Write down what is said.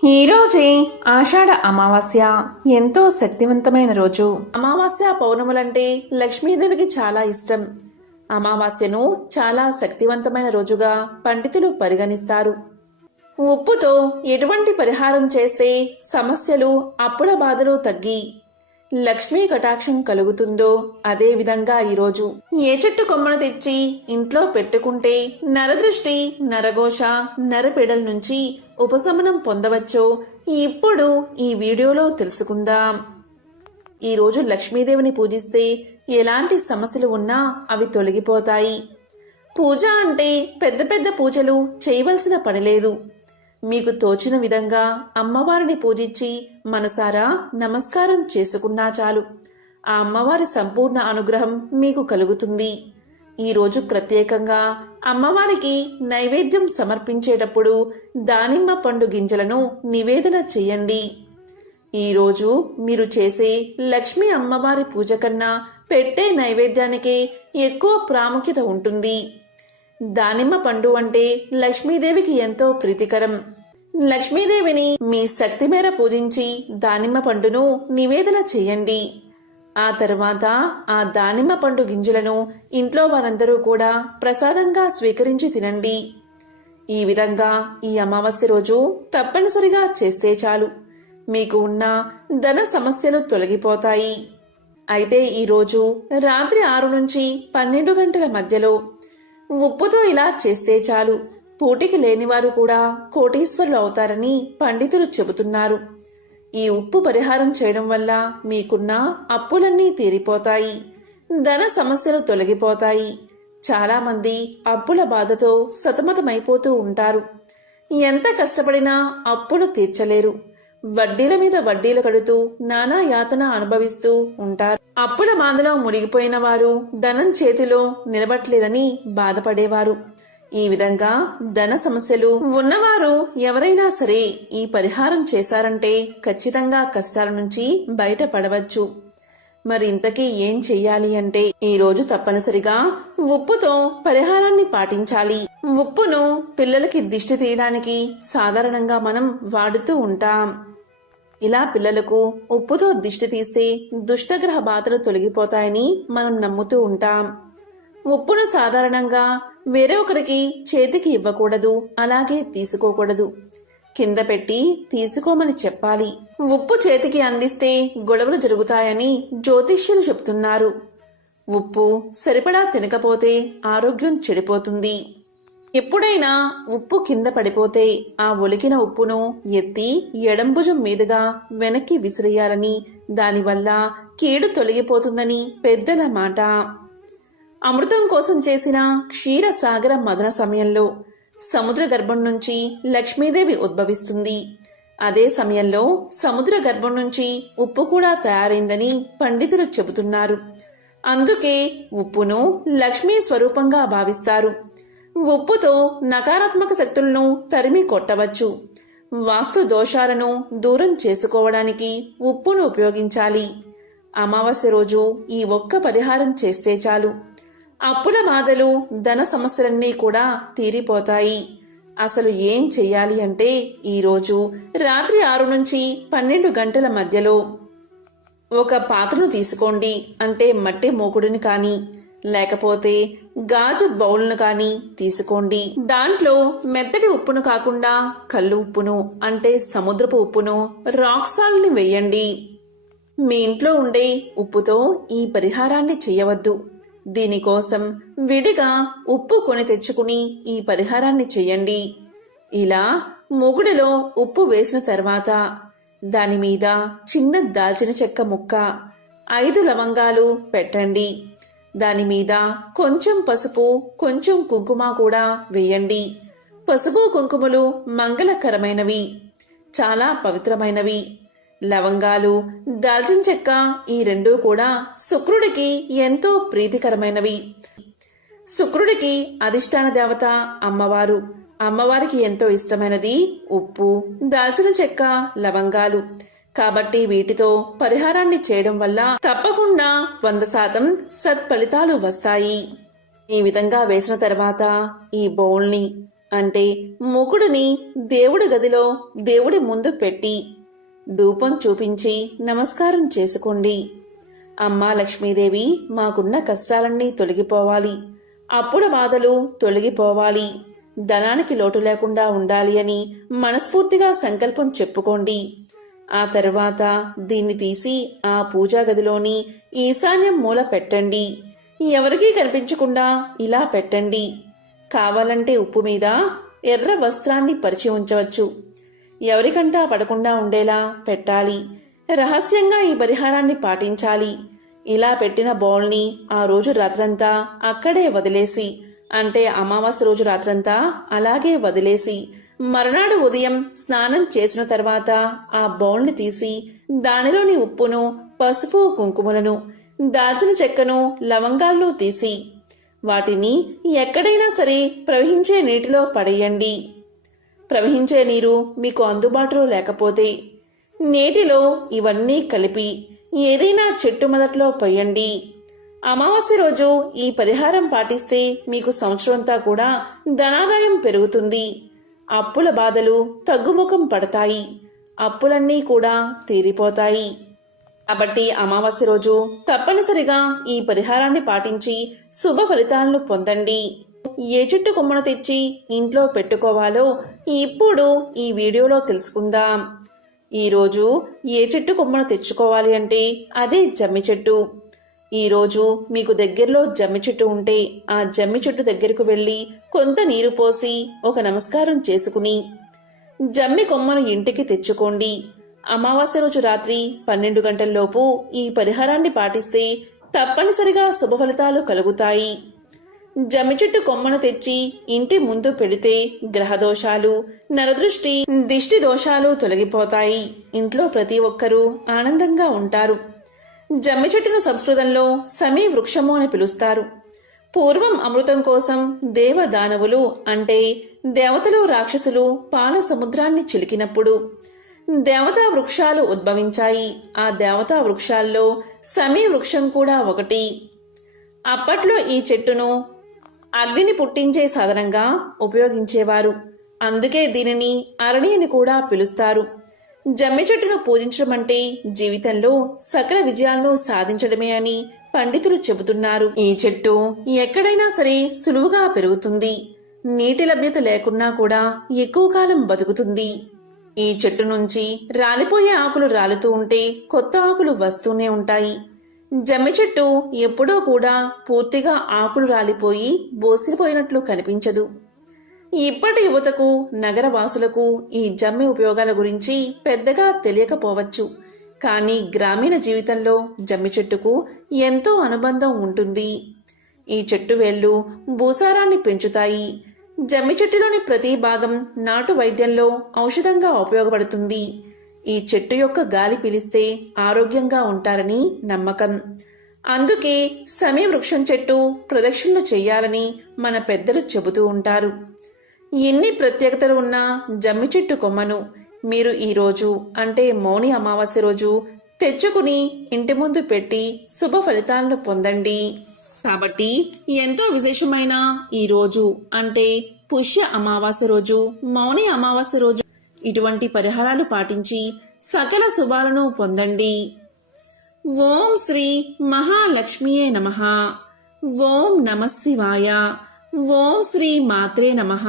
ఈరోజే ఆషాఢ అమావాస్య ఎంతో శక్తివంతమైన రోజు. అమావాస్య పౌర్ణములంటే లక్ష్మీదేవికి చాలా ఇష్టం. అమావాస్యను చాలా శక్తివంతమైన రోజుగా పండితులు పరిగణిస్తారు. ఉప్పుతో ఎటువంటి పరిహారం చేస్తే సమస్యలు అప్పుల బాధలు తగ్గి లక్ష్మీ కటాక్షం కలుగుతుందో అదే విధంగా ఈరోజు ఏ చెట్టు కొమ్మను తెచ్చి ఇంట్లో పెట్టుకుంటే నరదృష్టి, నరఘోష, నరపీడల నుంచి ఉపశమనం పొందవచ్చో ఇప్పుడు ఈ వీడియోలో తెలుసుకుందాం. ఈరోజు లక్ష్మీదేవిని పూజిస్తే ఎలాంటి సమస్యలు ఉన్నా అవి తొలగిపోతాయి. పూజ అంటే పెద్ద పెద్ద పూజలు చేయవలసిన పనిలేదు. మీకు తోచిన విధంగా అమ్మవారిని పూజించి మనసారా నమస్కారం చేసుకున్నా చాలు. ఆ అమ్మవారి సంపూర్ణ అనుగ్రహం మీకు కలుగుతుంది. ఈరోజు ప్రత్యేకంగా అమ్మవారికి నైవేద్యం సమర్పించేటప్పుడు దానిమ్మ పండు గింజలను నివేదన చెయ్యండి. ఈరోజు మీరు చేసే లక్ష్మీ అమ్మవారి పూజ కన్నా పెట్టే నైవేద్యానికే ఎక్కువ ప్రాముఖ్యత ఉంటుంది. దానిమ్మ పండు అంటే లక్ష్మీదేవికి ఎంతో ప్రీతికరం. లక్ష్మీదేవిని మీ శక్తి మేర పూజించి దానిమ్మ పండును నివేదన చెయ్యండి. ఆ తర్వాత ఆ దానిమ్మ పండు గింజలను ఇంట్లో వారందరూ కూడా ప్రసాదంగా స్వీకరించి తినండి. ఈ విధంగా ఈ అమావాస్య రోజు తప్పనిసరిగా చేస్తే చాలు, మీకు ఉన్న ధన సమస్యలు తొలగిపోతాయి. అయితే ఈరోజు రాత్రి 6 నుంచి 12 గంటల మధ్యలో ఉప్పుతో ఇలా చేస్తే చాలు, పోటీకి లేనివారు కూడా కోటీశ్వరులు అవుతారని పండితులు చెబుతున్నారు. ఈ ఉప్పు పరిహారం చేయడం వల్ల మీకున్న అప్పులన్నీ తీరిపోతాయి, ధన సమస్యలు తొలగిపోతాయి. చాలా మంది అప్పుల బాధతో సతమతమైపోతూ ఉంటారు. ఎంత కష్టపడినా అప్పులు తీర్చలేరు. వడ్డీల మీద వడ్డీలు కడుతూ నానా యాతన అనుభవిస్తూ ఉంటారు. అప్పుల బాధలో మునిగిపోయిన వారు ధనం చేతిలో నిలబట్లేదని బాధపడేవారు. ఈ విధంగా ధన సమస్యలు ఉన్నవారు ఎవరైనా సరే ఈ పరిహారం చేశారంటే ఖచ్చితంగా కష్టాల నుంచి బయటపడవచ్చు. మరి ఇంతకీ ఏం చెయ్యాలి అంటే ఈరోజు తప్పనిసరిగా ఉప్పుతో పరిహారాన్ని పాటించాలి. ఉప్పును పిల్లలకి దిష్టి తీయడానికి సాధారణంగా మనం వాడుతూ ఉంటాం. ఇలా పిల్లలకు ఉప్పుతో దిష్టి తీస్తే దుష్టగ్రహ బాధలు తొలగిపోతాయని మనం నమ్ముతూ ఉంటాం. ఉప్పును సాధారణంగా వేరే ఒకరికి చేతికి ఇవ్వకూడదు, అలాగే తీసుకోకూడదు. కింద పెట్టి తీసుకోమని చెప్పాలి. ఉప్పు చేతికి అందిస్తే గొడవలు జరుగుతాయని జ్యోతిష్యులు చెప్తున్నారు. ఉప్పు సరిపడా తినకపోతే ఆరోగ్యం చెడిపోతుంది. ఎప్పుడైనా ఉప్పు కింద పడిపోతే ఆ ఒలికిన ఉప్పును ఎత్తి ఎడంభుజం మీదుగా వెనక్కి విసిరేయాలని, దానివల్ల కీడు తొలగిపోతుందని పెద్దల మాట. అమృతం కోసం చేసిన క్షీరసాగర మదన సమయంలో సముద్ర గర్భం నుంచి లక్ష్మీదేవి ఉద్భవిస్తుంది. అదే సమయంలో సముద్ర గర్భం నుంచి ఉప్పు కూడా తయారైందని పండితులు చెబుతున్నారు. అందుకే ఉప్పును లక్ష్మీ స్వరూపంగా భావిస్తారు. ఉప్పుతో నకారాత్మక శక్తులను తరిమి కొట్టవచ్చు. వాస్తు దోషాలను దూరం చేసుకోవడానికి ఉప్పును ఉపయోగించాలి. అమావాస్య రోజు ఈ ఒక్క పరిహారం చేస్తే చాలు, అప్పుల బాధలు, ధన సమస్యలన్నీ కూడా తీరిపోతాయి. అసలు ఏం చెయ్యాలి అంటే ఈరోజు రాత్రి 6 నుంచి 12 గంటల మధ్యలో ఒక పాత్రను తీసుకోండి. అంటే మట్టి మూకుడిని కానీ లేకపోతే గాజు బౌల్ను కానీ తీసుకోండి. దాంట్లో మెత్తటి ఉప్పును కాకుండా కల్లు ఉప్పును అంటే సముద్రపు ఉప్పును, రాక్ సాల్ట్ ని వేయండి. మీ ఇంట్లో ఉండే ఉప్పుతో ఈ పరిహారాన్ని చేయవద్దు. దీనికోసం విడిగా ఉప్పు కొని తెచ్చుకుని ఈ పరిహారాన్ని చెయ్యండి. ఇలా మూగుడిలో ఉప్పు వేసిన తర్వాత దానిమీద చిన్న దాల్చిన చెక్క ముక్క, 5 లవంగాలు పెట్టండి. దానిమీద కొంచెం పసుపు, కొంచెం కుంకుమ కూడా వేయండి. పసుపు కుంకుమలు మంగళకరమైనవి, చాలా పవిత్రమైనవి. లవంగాలు, దాల్చిన చెక్క ఈ రెండూ కూడా శుక్రుడికి ఎంతో ప్రీతికరమైనవి. శుక్రుడికి అధిష్టాన దేవత అమ్మవారు. అమ్మవారికి ఎంతో ఇష్టమైనది ఉప్పు, దాల్చిన చెక్క, లవంగాలు. కాబట్టి వీటితో పరిహారాన్ని చేయడం వల్ల తప్పకుండా 100% సత్ఫలితాలు వస్తాయి. ఈ విధంగా వేసిన తర్వాత ఈ బౌల్ని అంటే ముకుడుని దేవుడి గదిలో దేవుడి ముందు పెట్టి ధూపం చూపించి నమస్కారం చేసుకోండి. అమ్మా లక్ష్మీదేవి, మాకున్న కష్టాలన్నీ తొలగిపోవాలి, అప్పుల బాధలు తొలగిపోవాలి, ధనానికి లోటు లేకుండా ఉండాలి అని మనస్ఫూర్తిగా సంకల్పం చెప్పుకోండి. ఆ తర్వాత దీన్ని తీసి ఆ పూజా గదిలోని ఈశాన్యం మూల పెట్టండి. ఎవరికీ కనిపించకుండా ఇలా పెట్టండి. కావాలంటే ఉప్పు మీద ఎర్ర వస్త్రాన్ని పరిచి ఉంచవచ్చు. ఎవరికంటా పడకుండా ఉండేలా పెట్టాలి. రహస్యంగా ఈ పరిహారాన్ని పాటించాలి. ఇలా పెట్టిన బౌల్ని ఆ రోజు రాత్రంతా అక్కడే వదిలేసి, అంటే అమావాస్య రోజు రాత్రంతా అలాగే వదిలేసి మరునాడు ఉదయం స్నానం చేసిన తర్వాత ఆ బౌల్ని తీసి దానిలోని ఉప్పును, పసుపు, కుంకుమలను, దాల్చిన చెక్కను, లవంగాలను తీసి వాటిని ఎక్కడైనా సరే ప్రవహించే నీటిలో పడేయండి. ప్రవహించే నీరు మీకు అందుబాటులో లేకపోతే నీటిలో ఇవన్నీ కలిపి ఏదైనా చెట్టు మొదట్లో పోయండి. అమావాస్య రోజు ఈ పరిహారం పాటిస్తే మీకు సంవత్సరంతా కూడా ధనాదాయం పెరుగుతుంది. అప్పుల బాధలు తగ్గుముఖం పడతాయి. అప్పులన్నీ కూడా తీరిపోతాయి. కాబట్టి అమావాస్య రోజు తప్పనిసరిగా ఈ పరిహారాన్ని పాటించి శుభ ఫలితాలను పొందండి. ఏ చెట్టు కొమ్మను తెచ్చి ఇంట్లో పెట్టుకోవాలో ఇప్పుడు ఈ వీడియోలో తెలుసుకుందాం. ఈరోజు ఏ చెట్టు కొమ్మను తెచ్చుకోవాలి అంటే అదే జమ్మి చెట్టు. ఈరోజు మీకు దగ్గరలో జమ్మి చెట్టు ఉంటే ఆ జమ్మి చెట్టు దగ్గరకు వెళ్ళి కొంత నీరు పోసి ఒక నమస్కారం చేసుకుని జమ్మి కొమ్మను ఇంటికి తెచ్చుకోండి. అమావాస్య రోజు రాత్రి 12 గంటల్లోపు ఈ పరిహారాన్ని పాటిస్తే తప్పనిసరిగా శుభ ఫలితాలు కలుగుతాయి. జమ్మి చెట్టు కొమ్మను తెచ్చి ఇంటి ముందు పెడితే గ్రహదోషాలు, నరదృష్టి, దిష్టి దోషాలు తొలగిపోతాయి. ఇంట్లో ప్రతి ఒక్కరూ ఆనందంగా ఉంటారు. జమ్మి చెట్టును సంస్కృతంలో సమీ వృక్షము అని పిలుస్తారు. పూర్వం అమృతం కోసం దేవదానవులు అంటే దేవతలు, రాక్షసులు పాల సముద్రాన్ని చిలికినప్పుడు దేవతా వృక్షాలు ఉద్భవించాయి. ఆ దేవతా వృక్షాల్లో సమీ వృక్షం కూడా ఒకటి. అప్పట్లో ఈ చెట్టును అగ్నిని పుట్టించే సాధనంగా ఉపయోగించేవారు. అందుకే దీనిని అరణి అని కూడా పిలుస్తారు. జమ్మి చెట్టును పూజించడం అంటే జీవితంలో సకల విజయాలను సాధించడమే అని పండితులు చెబుతున్నారు. ఈ చెట్టు ఎక్కడైనా సరే సులువుగా పెరుగుతుంది. నీటి లభ్యత లేకున్నా కూడా ఎక్కువ కాలం బతుకుతుంది. ఈ చెట్టు నుంచి రాలిపోయే ఆకులు రాలుతూ ఉంటే కొత్త ఆకులు వస్తూనే ఉంటాయి. జమ్మి చెట్టు ఎప్పుడూ కూడా పూర్తిగా ఆకులు రాలిపోయి బోసిపోయినట్లు కనిపించదు. ఇప్పటి యువతకు, నగరవాసులకు ఈ జమ్మి ఉపయోగాల గురించి పెద్దగా తెలియకపోవచ్చు. కానీ గ్రామీణ జీవితంలో జమ్మి చెట్టుకు ఎంతో అనుబంధం ఉంటుంది. ఈ చెట్టు వేళ్ళు భూసారాన్ని పెంచుతాయి. జమ్మి చెట్టులోని ప్రతి భాగం నాటు వైద్యంలో ఔషధంగా ఉపయోగపడుతుంది. ఈ చెట్టు యొక్క గాలి పీలిస్తే ఆరోగ్యంగా ఉంటారని నమ్మకం. అందుకే సమీ వృక్షం చెట్టు ప్రదక్షిణలు చెయ్యాలని మన పెద్దలు చెబుతూ ఉంటారు. ఎన్ని ప్రత్యేకతలు ఉన్న జమ్మి చెట్టు కొమ్మను మీరు ఈరోజు అంటే మౌని అమావాస్య రోజు తెచ్చుకుని ఇంటి ముందు పెట్టి శుభ ఫలితాలను పొందండి. కాబట్టి ఎంతో విశేషమైన ఈ రోజు అంటే పుష్య అమావాస్య రోజు, మౌని అమావాస్య రోజు ఇటువంటి పరిహారాలు పాటించి సకల శుభాలను పొందండి. ఓం శ్రీ మహాలక్ష్మియే నమః. ఓం నమః శివాయ. ఓం శ్రీ మాత్రే నమః.